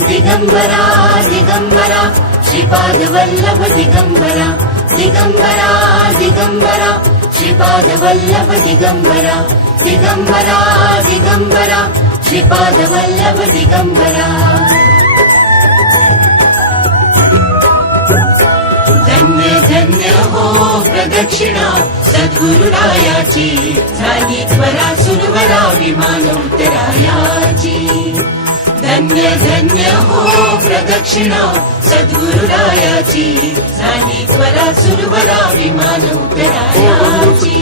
दिगंबरा दिगंबरा श्रीपाद वल्लभ दिगंबरा दिगंबरा दिगंबरा श्रीपाद वल्लभ दिगंबरा दिगंबरा दिगंबरा श्रीपाद वल्लभ दिगंबरा धन्य धन्य हो प्रदक्षिणा सद्गुरुरायाची झाली त्वरा सुरवरा विमान उतरायाची धन्य धन्य हो प्रदक्षिणा सद्गुरुरायाची झाली त्वरा सुरवरा विमान उतरायाची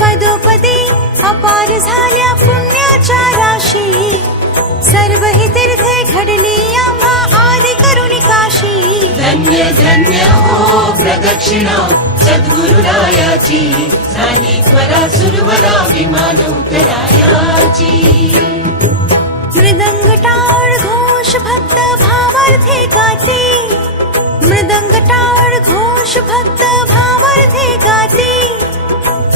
पदोपदी अपार झाल्या पुण्याच्या राशी सर्व ही तीर्थे घडली आम्हा आदि करुणी काशी धन्य धन्य हो प्रदक्षिणा सद्गुरुरायाची झाली त्वरा सुरवरा विमान उतरायाची मृदंग टाळ घोष भक्त भावार्थे गाते मृदंग टाळ घोष भक्त भावार्थे गाते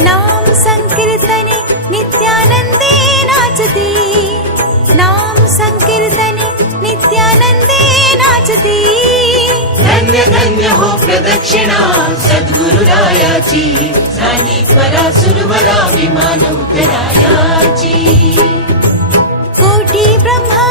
नाम संकीर्तने नित्यानंदे नाचते नाम संकीर्तने नित्यानंदे नाचते धन्य धन्य हो प्रदक्षिणा सद्गुरुरायाची झाली त्वरा सुरवरा विमान उतरायाची कोटी ब्रह्मा